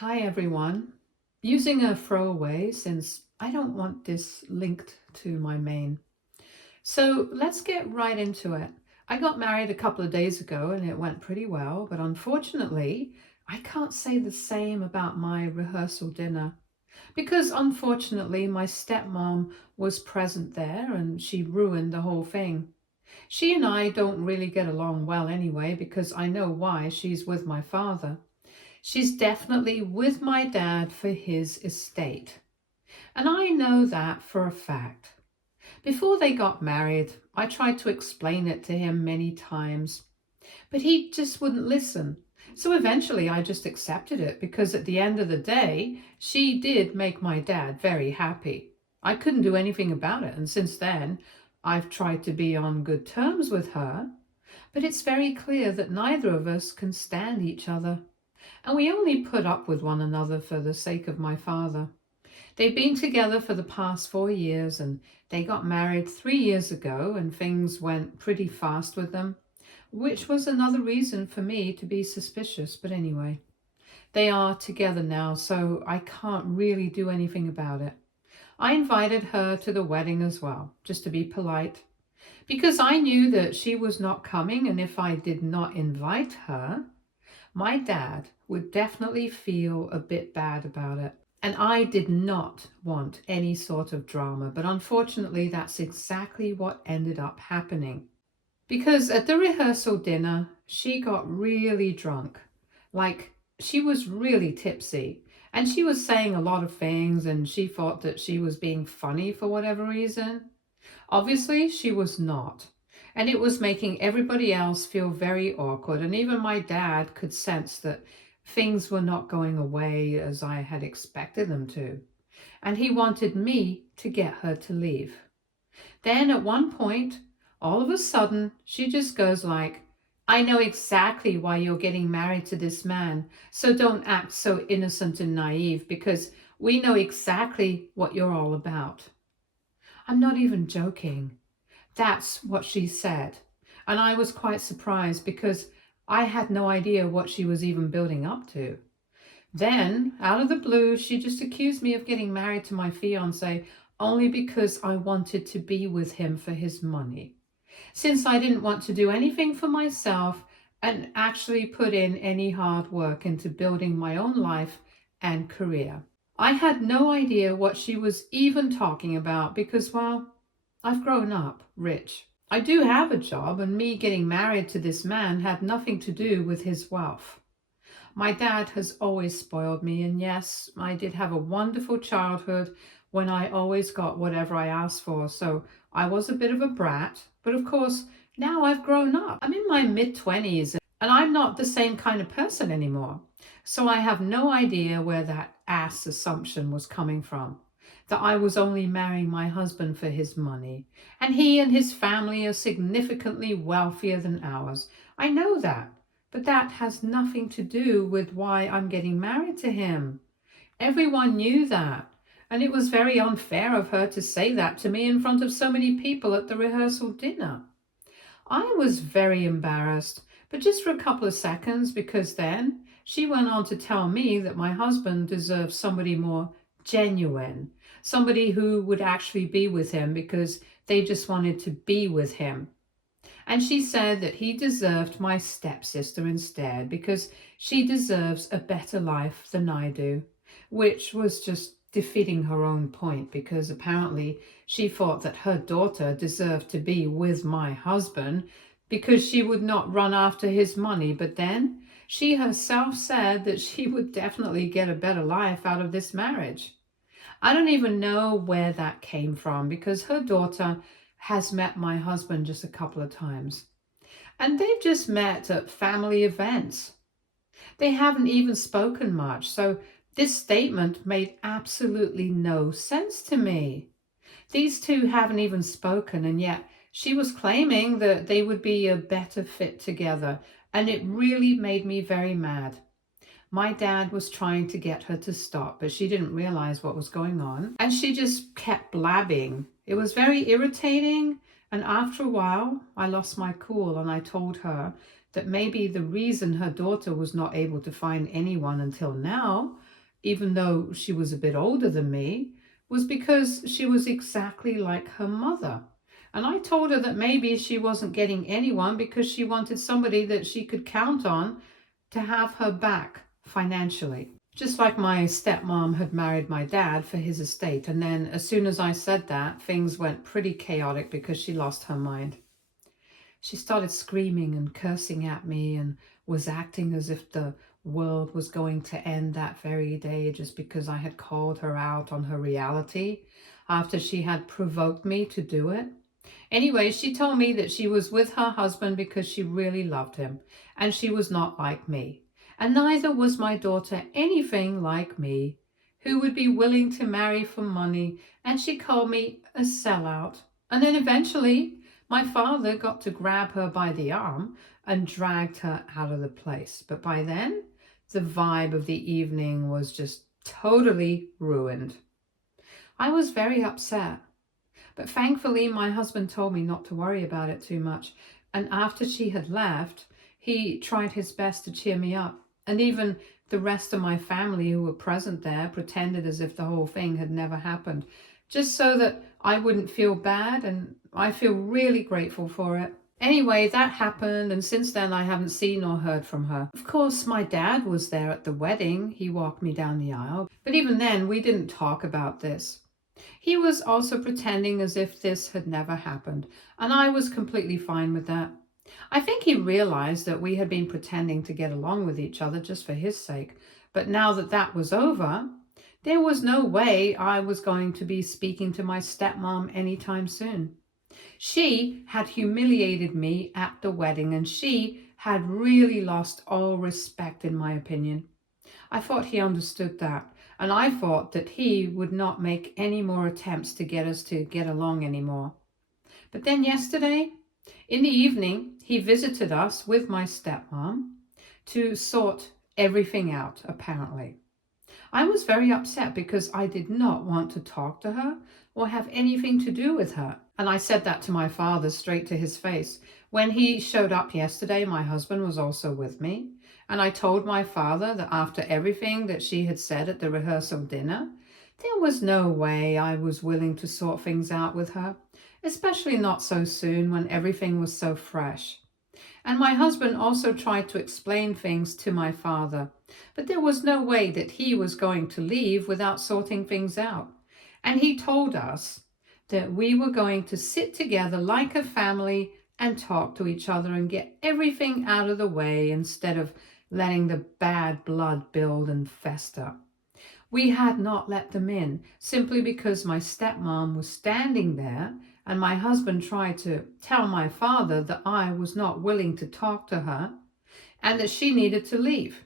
Hi everyone. Using a throwaway since I don't want this linked to my main. So let's get right into it. I got married a couple of days ago and it went pretty well, but unfortunately, I can't say the same about my rehearsal dinner because unfortunately my stepmom was present there and she ruined the whole thing. She and I don't really get along well anyway because I know why. She's with my father. She's definitely with my dad for his estate. And I know that for a fact. Before they got married, I tried to explain it to him many times, but he just wouldn't listen. So eventually I just accepted it because at the end of the day, she did make my dad very happy. I couldn't do anything about it, and since then, I've tried to be on good terms with her, but it's very clear that neither of us can stand each other. And we only put up with one another for the sake of my father. They've been together for the past 4 years and they got married 3 years ago and things went pretty fast with them, which was another reason for me to be suspicious. But anyway, they are together now, so I can't really do anything about it. I invited her to the wedding as well, just to be polite, because I knew that she was not coming, and if I did not invite her, my dad would definitely feel a bit bad about it. And I did not want any sort of drama, but unfortunately, that's exactly what ended up happening. Because at the rehearsal dinner, she got really drunk. Like, she was really tipsy. And she was saying a lot of things, and she thought that she was being funny for whatever reason. Obviously, she was not. And it was making everybody else feel very awkward. And even my dad could sense that things were not going away as I had expected them to. And he wanted me to get her to leave. Then at one point, all of a sudden, she just goes like, I know exactly why you're getting married to this man, so don't act so innocent and naive because we know exactly what you're all about. I'm not even joking. That's what she said. And I was quite surprised because I had no idea what she was even building up to. Then, out of the blue, she just accused me of getting married to my fiancé only because I wanted to be with him for his money. Since I didn't want to do anything for myself and actually put in any hard work into building my own life and career. I had no idea what she was even talking about because, well, I've grown up rich. I do have a job, and me getting married to this man had nothing to do with his wealth. My dad has always spoiled me, and yes, I did have a wonderful childhood when I always got whatever I asked for, so I was a bit of a brat. But of course, now I've grown up. I'm in my mid-20s, and I'm not the same kind of person anymore. So I have no idea where that ass assumption was coming from, that I was only marrying my husband for his money, and he and his family are significantly wealthier than ours. I know that, but that has nothing to do with why I'm getting married to him. Everyone knew that, and it was very unfair of her to say that to me in front of so many people at the rehearsal dinner. I was very embarrassed, but just for a couple of seconds, because then she went on to tell me that my husband deserved somebody more genuine, somebody who would actually be with him because they just wanted to be with him. And she said that he deserved my stepsister instead because she deserves a better life than I do, which was just defeating her own point because apparently she thought that her daughter deserved to be with my husband because she would not run after his money. But then she herself said that she would definitely get a better life out of this marriage. I don't even know where that came from because her daughter has met my husband just a couple of times. And they've just met at family events. They haven't even spoken much, so this statement made absolutely no sense to me. These two haven't even spoken, and yet she was claiming that they would be a better fit together, and it really made me very mad. My dad was trying to get her to stop, but she didn't realize what was going on, and she just kept blabbing. It was very irritating, and after a while, I lost my cool, and I told her that maybe the reason her daughter was not able to find anyone until now, even though she was a bit older than me, was because she was exactly like her mother. And I told her that maybe she wasn't getting anyone because she wanted somebody that she could count on to have her back financially. Just like my stepmom had married my dad for his estate. And then as soon as I said that, things went pretty chaotic because she lost her mind. She started screaming and cursing at me and was acting as if the world was going to end that very day just because I had called her out on her reality after she had provoked me to do it. Anyway, she told me that she was with her husband because she really loved him and she was not like me. And neither was my daughter anything like me, who would be willing to marry for money, and she called me a sellout. And then eventually, my father got to grab her by the arm and dragged her out of the place. But by then, the vibe of the evening was just totally ruined. I was very upset. But thankfully, my husband told me not to worry about it too much. And after she had left, he tried his best to cheer me up. And even the rest of my family who were present there pretended as if the whole thing had never happened, just so that I wouldn't feel bad. And I feel really grateful for it. Anyway, that happened, and since then I haven't seen or heard from her. Of course, my dad was there at the wedding. He walked me down the aisle. But even then, we didn't talk about this. He was also pretending as if this had never happened, and I was completely fine with that. I think he realized that we had been pretending to get along with each other just for his sake, but now that that was over, there was no way I was going to be speaking to my stepmom anytime soon. She had humiliated me at the wedding, and she had really lost all respect, in my opinion. I thought he understood that, and I thought that he would not make any more attempts to get us to get along anymore. But then yesterday, in the evening, he visited us with my stepmom to sort everything out, apparently. I was very upset because I did not want to talk to her or have anything to do with her. And I said that to my father straight to his face. When he showed up yesterday, my husband was also with me. And I told my father that after everything that she had said at the rehearsal dinner, there was no way I was willing to sort things out with her, especially not so soon when everything was so fresh. And my husband also tried to explain things to my father, but there was no way that he was going to leave without sorting things out. And he told us that we were going to sit together like a family and talk to each other and get everything out of the way instead of letting the bad blood build and fester. We had not let them in simply because my stepmom was standing there, and my husband tried to tell my father that I was not willing to talk to her and that she needed to leave.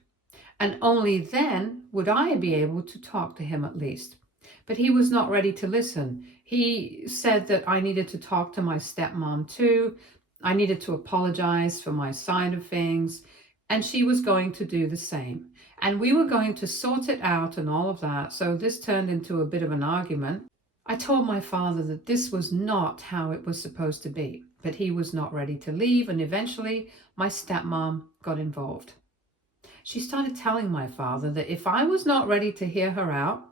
And only then would I be able to talk to him at least. But he was not ready to listen. He said that I needed to talk to my stepmom too. I needed to apologize for my side of things, and she was going to do the same. And we were going to sort it out and all of that. So this turned into a bit of an argument. I told my father that this was not how it was supposed to be, but he was not ready to leave, and eventually my stepmom got involved. She started telling my father that if I was not ready to hear her out,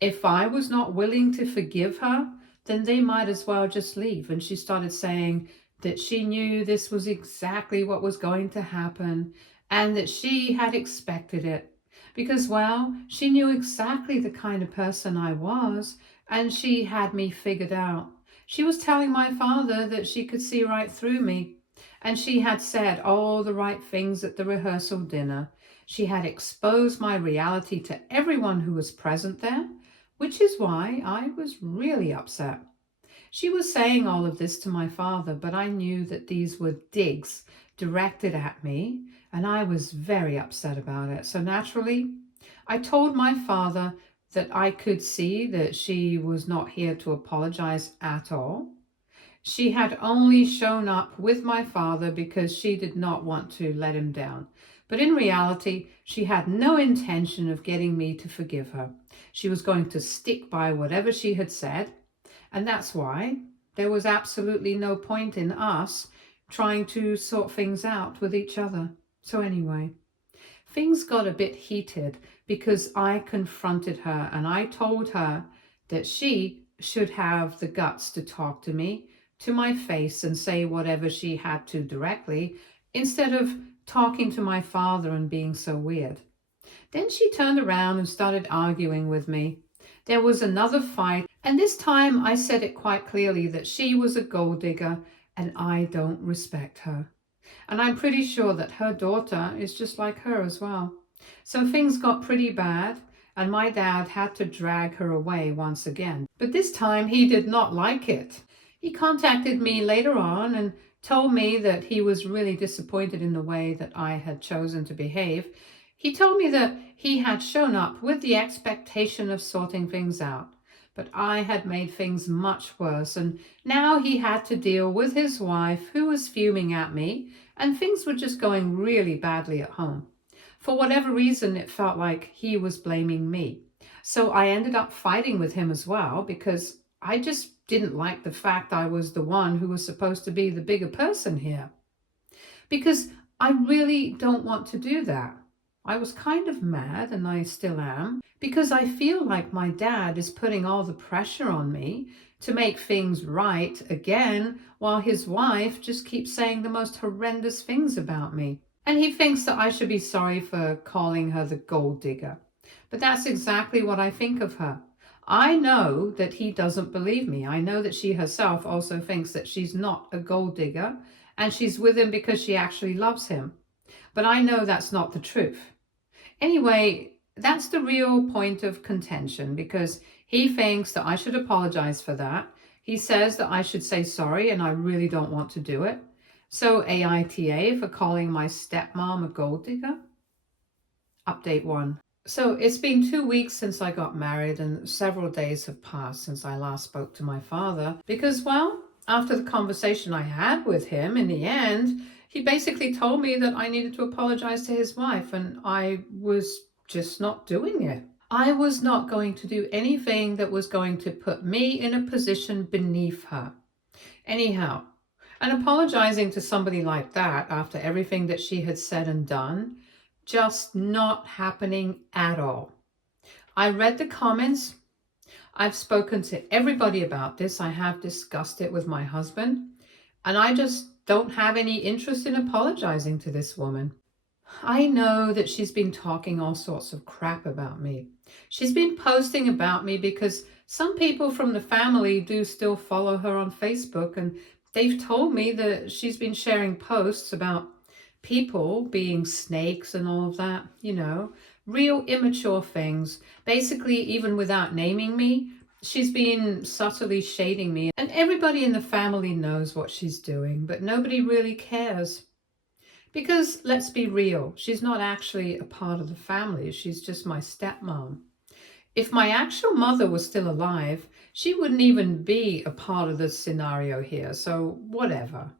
if I was not willing to forgive her, then they might as well just leave. And she started saying that she knew this was exactly what was going to happen and that she had expected it because, well, she knew exactly the kind of person I was and she had me figured out. She was telling my father that she could see right through me, and she had said all the right things at the rehearsal dinner. She had exposed my reality to everyone who was present there, which is why I was really upset. She was saying all of this to my father, but I knew that these were digs directed at me, and I was very upset about it. So naturally, I told my father that I could see that she was not here to apologize at all. She had only shown up with my father because she did not want to let him down. But in reality, she had no intention of getting me to forgive her. She was going to stick by whatever she had said, and that's why there was absolutely no point in us trying to sort things out with each other. So anyway, things got a bit heated because I confronted her and I told her that she should have the guts to talk to me to my face and say whatever she had to directly instead of talking to my father and being so weird. Then she turned around and started arguing with me. There was another fight, and this time I said it quite clearly that she was a gold digger and I don't respect her. And I'm pretty sure that her daughter is just like her as well. So things got pretty bad, and my dad had to drag her away once again. But this time he did not like it. He contacted me later on and told me that he was really disappointed in the way that I had chosen to behave. He told me that he had shown up with the expectation of sorting things out, but I had made things much worse, and now he had to deal with his wife who was fuming at me, and things were just going really badly at home. For whatever reason, it felt like he was blaming me. So I ended up fighting with him as well because I just didn't like the fact I was the one who was supposed to be the bigger person here. Because I really don't want to do that. I was kind of mad, and I still am, because I feel like my dad is putting all the pressure on me to make things right again, while his wife just keeps saying the most horrendous things about me. And he thinks that I should be sorry for calling her the gold digger. But that's exactly what I think of her. I know that he doesn't believe me. I know that she herself also thinks that she's not a gold digger, and she's with him because she actually loves him. But I know that's not the truth. Anyway, that's the real point of contention because he thinks that I should apologize for that. He says that I should say sorry, and I really don't want to do it. So AITA for calling my stepmom a gold digger. Update 1. So it's been 2 weeks since I got married, and several days have passed since I last spoke to my father because, well, after the conversation I had with him, in the end, he basically told me that I needed to apologize to his wife, and I was just not doing it. I was not going to do anything that was going to put me in a position beneath her. Anyhow, and apologizing to somebody like that after everything that she had said and done, just not happening at all. I read the comments. I've spoken to everybody about this. I have discussed it with my husband, and I just don't have any interest in apologizing to this woman. I know that she's been talking all sorts of crap about me. She's been posting about me because some people from the family do still follow her on Facebook, and they've told me that she's been sharing posts about people being snakes and all of that, real immature things. Basically, even without naming me, she's been subtly shading me, and everybody in the family knows what she's doing, but nobody really cares. Because let's be real, she's not actually a part of the family. She's just my stepmom. If my actual mother was still alive, she wouldn't even be a part of this scenario here, so whatever.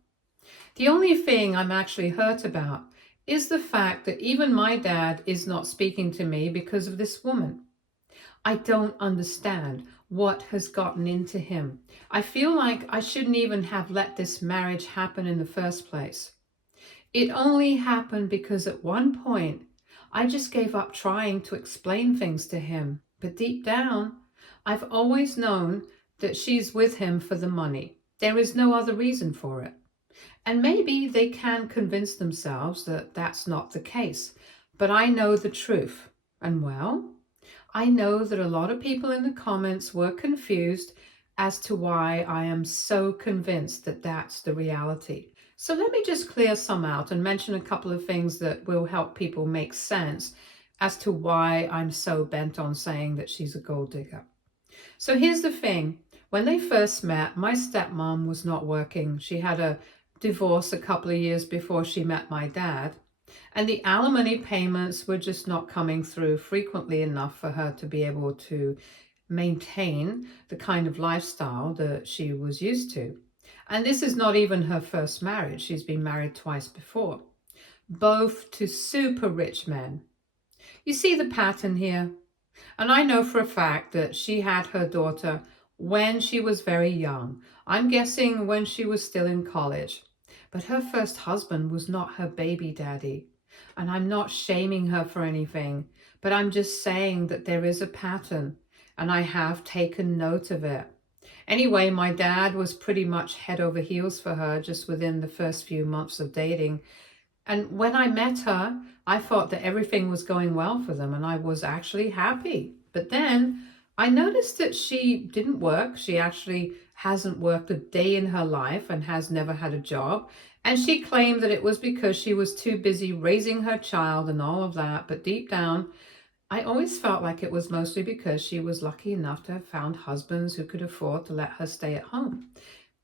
The only thing I'm actually hurt about is the fact that even my dad is not speaking to me because of this woman. I don't understand what has gotten into him. I feel like I shouldn't even have let this marriage happen in the first place. It only happened because at one point I just gave up trying to explain things to him. But deep down, I've always known that she's with him for the money. There is no other reason for it. And maybe they can convince themselves that that's not the case. But I know the truth. And well, I know that a lot of people in the comments were confused as to why I am so convinced that that's the reality. So let me just clear some out and mention a couple of things that will help people make sense as to why I'm so bent on saying that she's a gold digger. So here's the thing. When they first met, my stepmom was not working. She had a divorce a couple of years before she met my dad, and the alimony payments were just not coming through frequently enough for her to be able to maintain the kind of lifestyle that she was used to. And this is not even her first marriage. She's been married twice before, both to super rich men. You see the pattern here? And I know for a fact that she had her daughter when she was very young. I'm guessing when she was still in college. But her first husband was not her baby daddy. And I'm not shaming her for anything, but I'm just saying that there is a pattern, and I have taken note of it. Anyway, my dad was pretty much head over heels for her just within the first few months of dating. And when I met her, I thought that everything was going well for them and I was actually happy. But then I noticed that she didn't work. She actually hasn't worked a day in her life and has never had a job. And she claimed that it was because she was too busy raising her child and all of that. But deep down, I always felt like it was mostly because she was lucky enough to have found husbands who could afford to let her stay at home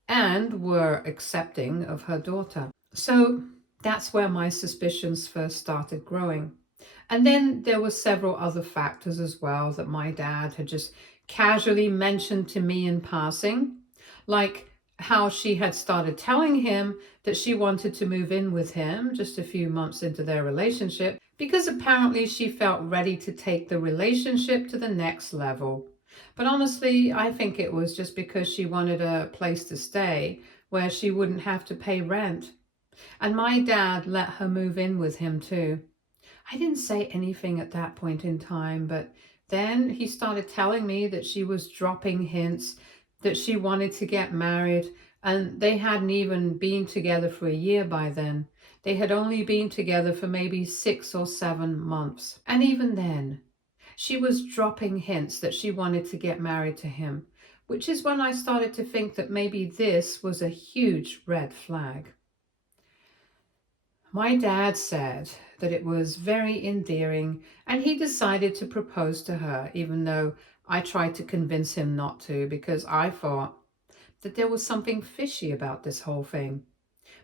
and were accepting of her daughter. So that's where my suspicions first started growing. And then there were several other factors as well that my dad had just casually mentioned to me in passing, like how she had started telling him that she wanted to move in with him just a few months into their relationship because apparently she felt ready to take the relationship to the next level. But honestly, I think it was just because she wanted a place to stay where she wouldn't have to pay rent. And my dad let her move in with him too. I didn't say anything at that point in time, but then he started telling me that she was dropping hints that she wanted to get married, and they hadn't even been together for a year by then. They had only been together for maybe 6 or 7 months. And even then, she was dropping hints that she wanted to get married to him, which is when I started to think that maybe this was a huge red flag. My dad said that it was very endearing and he decided to propose to her, even though I tried to convince him not to because I thought that there was something fishy about this whole thing.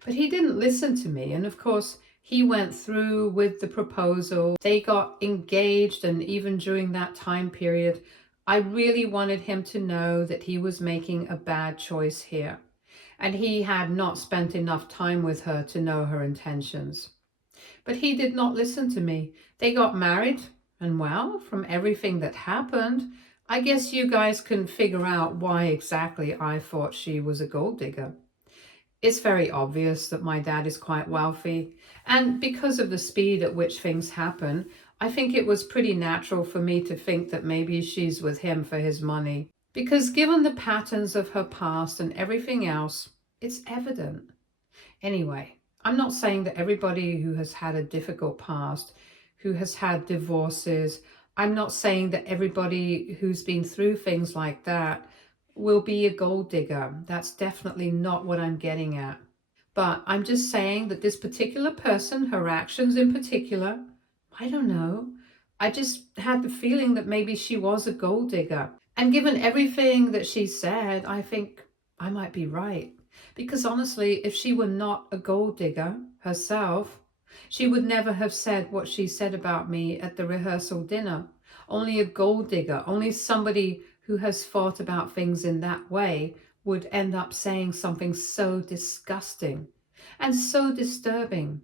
But he didn't listen to me, and of course, he went through with the proposal. They got engaged, and even during that time period, I really wanted him to know that he was making a bad choice here and he had not spent enough time with her to know her intentions. But he did not listen to me. They got married, and well, from everything that happened, I guess you guys can figure out why exactly I thought she was a gold digger. It's very obvious that my dad is quite wealthy, and because of the speed at which things happen, I think it was pretty natural for me to think that maybe she's with him for his money. Because given the patterns of her past and everything else, it's evident. Anyway, I'm not saying that everybody who has had a difficult past, who has had divorces, I'm not saying that everybody who's been through things like that will be a gold digger. That's definitely not what I'm getting at. But I'm just saying that this particular person, her actions in particular, I don't know. I just had the feeling that maybe she was a gold digger. And given everything that she said, I think I might be right. Because honestly, if she were not a gold digger herself, she would never have said what she said about me at the rehearsal dinner. Only a gold digger, only somebody who has thought about things in that way would end up saying something so disgusting and so disturbing.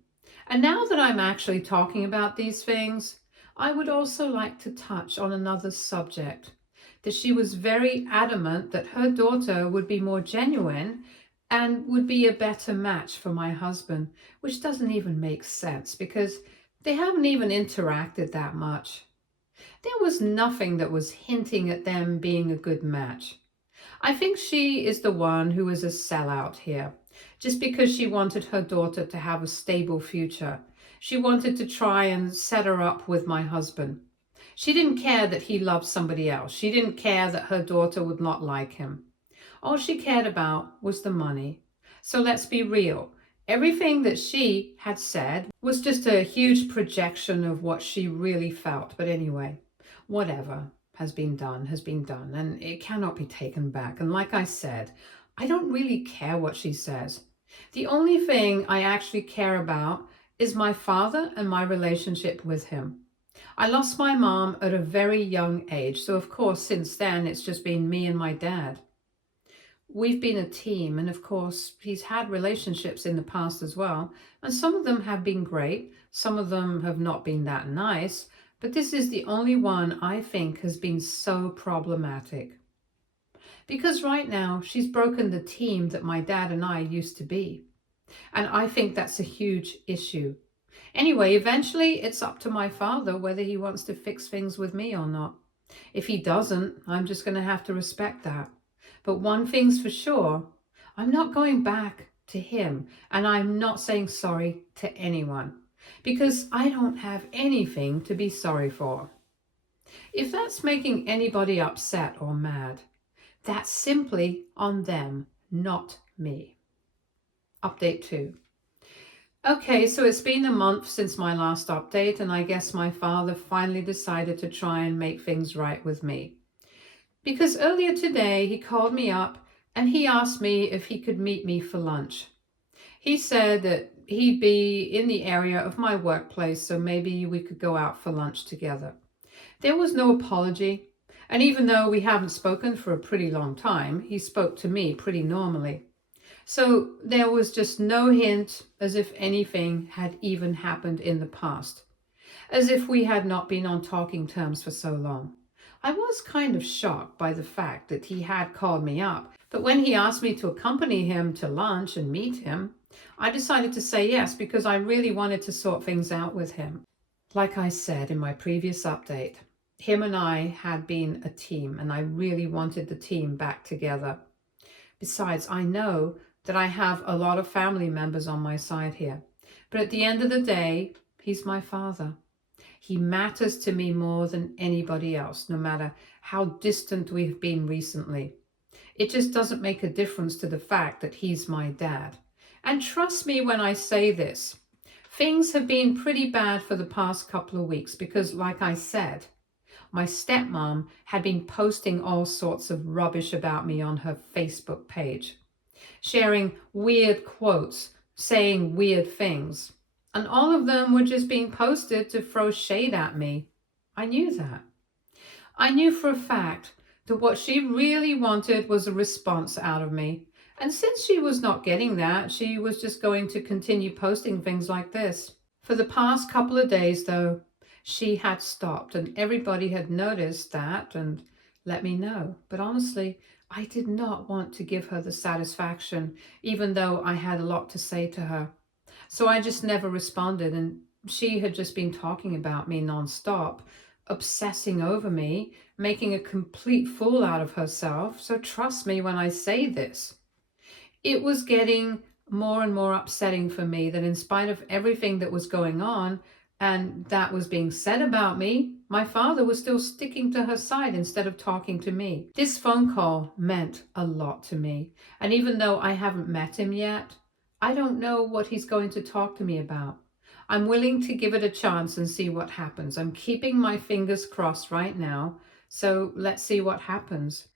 And now that I'm actually talking about these things, I would also like to touch on another subject. That she was very adamant that her daughter would be more genuine and would be a better match for my husband, which doesn't even make sense because they haven't even interacted that much. There was nothing that was hinting at them being a good match. I think she is the one who is a sellout here, just because she wanted her daughter to have a stable future. She wanted to try and set her up with my husband. She didn't care that he loved somebody else. She didn't care that her daughter would not like him. All she cared about was the money. So let's be real. Everything that she had said was just a huge projection of what she really felt. But anyway, whatever has been done, and it cannot be taken back. And like I said, I don't really care what she says. The only thing I actually care about is my father and my relationship with him. I lost my mom at a very young age, so of course since then it's just been me and my dad. We've been a team, and of course he's had relationships in the past as well, and some of them have been great, some of them have not been that nice, but this is the only one I think has been so problematic. Because right now she's broken the team that my dad and I used to be. And I think that's a huge issue. Anyway, eventually it's up to my father whether he wants to fix things with me or not. If he doesn't, I'm just going to have to respect that. But one thing's for sure, I'm not going back to him, and I'm not saying sorry to anyone because I don't have anything to be sorry for. If that's making anybody upset or mad, that's simply on them, not me. Update 2. Okay, so it's been a month since my last update, and I guess my father finally decided to try and make things right with me. Because earlier today he called me up and he asked me if he could meet me for lunch. He said that he'd be in the area of my workplace, so maybe we could go out for lunch together. There was no apology, and even though we haven't spoken for a pretty long time, he spoke to me pretty normally. So there was just no hint as if anything had even happened in the past, as if we had not been on talking terms for so long. I was kind of shocked by the fact that he had called me up, but when he asked me to accompany him to lunch and meet him, I decided to say yes because I really wanted to sort things out with him. Like I said in my previous update, him and I had been a team, and I really wanted the team back together. Besides, I know that I have a lot of family members on my side here, but at the end of the day, he's my father. He matters to me more than anybody else, no matter how distant we've been recently. It just doesn't make a difference to the fact that he's my dad. And trust me when I say this, things have been pretty bad for the past couple of weeks because, like I said, my stepmom had been posting all sorts of rubbish about me on her Facebook page, sharing weird quotes, saying weird things. And all of them were just being posted to throw shade at me. I knew that. I knew for a fact that what she really wanted was a response out of me. And since she was not getting that, she was just going to continue posting things like this. For the past couple of days, though, she had stopped, and everybody had noticed that and let me know. But honestly, I did not want to give her the satisfaction, even though I had a lot to say to her. So I just never responded, and she had just been talking about me nonstop, obsessing over me, making a complete fool out of herself. So trust me when I say this. It was getting more and more upsetting for me that in spite of everything that was going on and that was being said about me, my father was still sticking to her side instead of talking to me. This phone call meant a lot to me, and even though I haven't met him yet, I don't know what he's going to talk to me about. I'm willing to give it a chance and see what happens. I'm keeping my fingers crossed right now, so let's see what happens.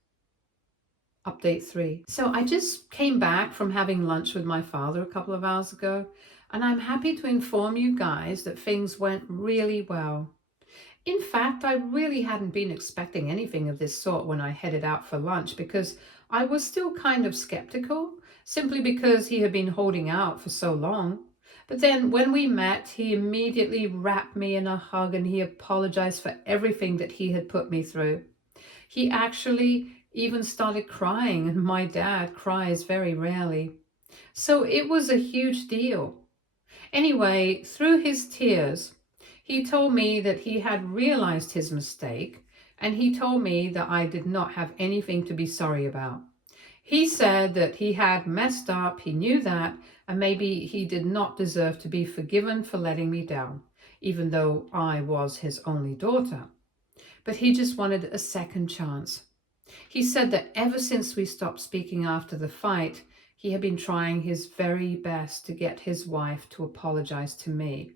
Update 3. So I just came back from having lunch with my father a couple of hours ago, and I'm happy to inform you guys that things went really well. In fact, I really hadn't been expecting anything of this sort when I headed out for lunch because I was still kind of skeptical, simply because he had been holding out for so long. But then when we met, he immediately wrapped me in a hug and he apologized for everything that he had put me through. He actually even started crying, and my dad cries very rarely. So it was a huge deal. Anyway, through his tears, he told me that he had realized his mistake, and he told me that I did not have anything to be sorry about. He said that he had messed up, he knew that, and maybe he did not deserve to be forgiven for letting me down, even though I was his only daughter. But he just wanted a second chance. He said that ever since we stopped speaking after the fight, he had been trying his very best to get his wife to apologize to me.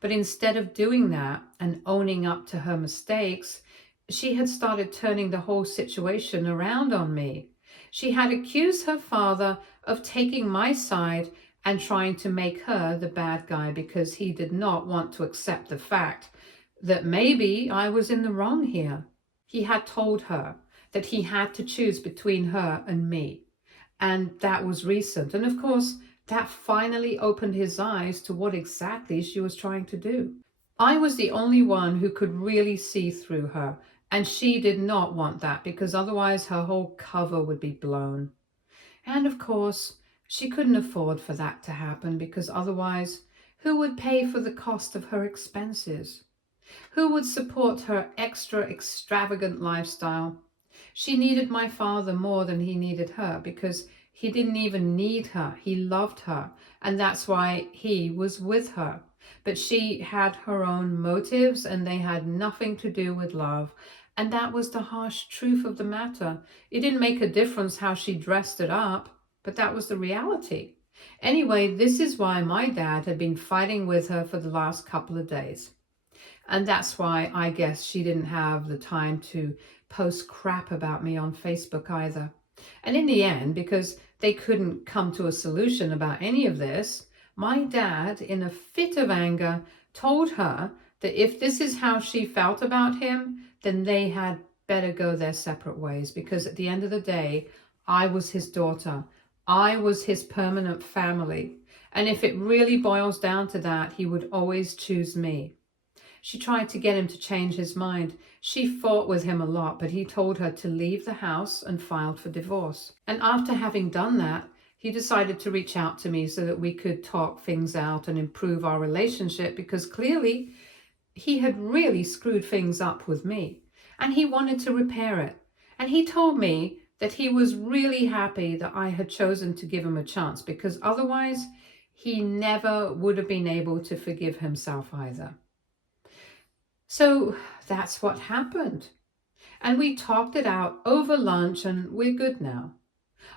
But instead of doing that and owning up to her mistakes, she had started turning the whole situation around on me. She had accused her father of taking my side and trying to make her the bad guy because he did not want to accept the fact that maybe I was in the wrong here. He had told her that he had to choose between her and me. And that was recent. And of course, that finally opened his eyes to what exactly she was trying to do. I was the only one who could really see through her, and she did not want that because otherwise her whole cover would be blown. And of course, She couldn't afford for that to happen because otherwise, who would pay for the cost of her expenses? Who would support her extra extravagant lifestyle? She needed my father more than he needed her because he didn't even need her. He loved her, and that's why he was with her. But she had her own motives, and they had nothing to do with love. And that was the harsh truth of the matter. It didn't make a difference how she dressed it up, but that was the reality. Anyway, this is why my dad had been fighting with her for the last couple of days. And that's why I guess she didn't have the time to post crap about me on Facebook either. And in the end, because they couldn't come to a solution about any of this, my dad, in a fit of anger, told her that if this is how she felt about him, then they had better go their separate ways, because at the end of the day, I was his daughter. I was his permanent family. And if it really boils down to that, he would always choose me. She tried to get him to change his mind. She fought with him a lot, but he told her to leave the house and filed for divorce. And after having done that, he decided to reach out to me so that we could talk things out and improve our relationship, because clearly he had really screwed things up with me and he wanted to repair it. And he told me that he was really happy that I had chosen to give him a chance, because otherwise he never would have been able to forgive himself either. So that's what happened. And we talked it out over lunch and we're good now.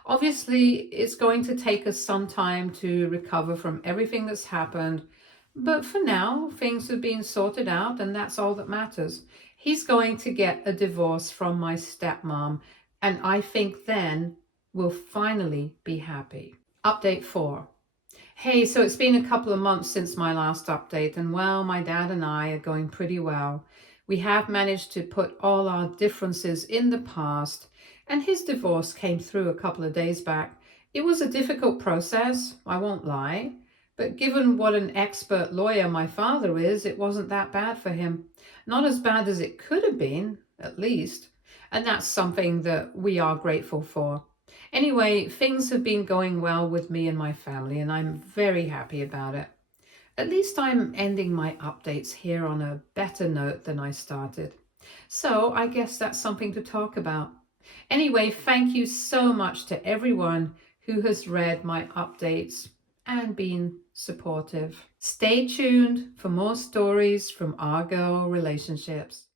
Obviously, it's going to take us some time to recover from everything that's happened. But for now, things have been sorted out and that's all that matters. He's going to get a divorce from my stepmom. And I think then we'll finally be happy. Update 4. Hey, so it's been a couple of months since my last update, and well, my dad and I are going pretty well. We have managed to put all our differences in the past, and his divorce came through a couple of days back. It was a difficult process, I won't lie, but given what an expert lawyer my father is, it wasn't that bad for him. Not as bad as it could have been, at least, and that's something that we are grateful for. Anyway, things have been going well with me and my family, and I'm very happy about it. At least I'm ending my updates here on a better note than I started. So I guess that's something to talk about. Anyway, thank you so much to everyone who has read my updates and been supportive. Stay tuned for more stories from our girl relationships.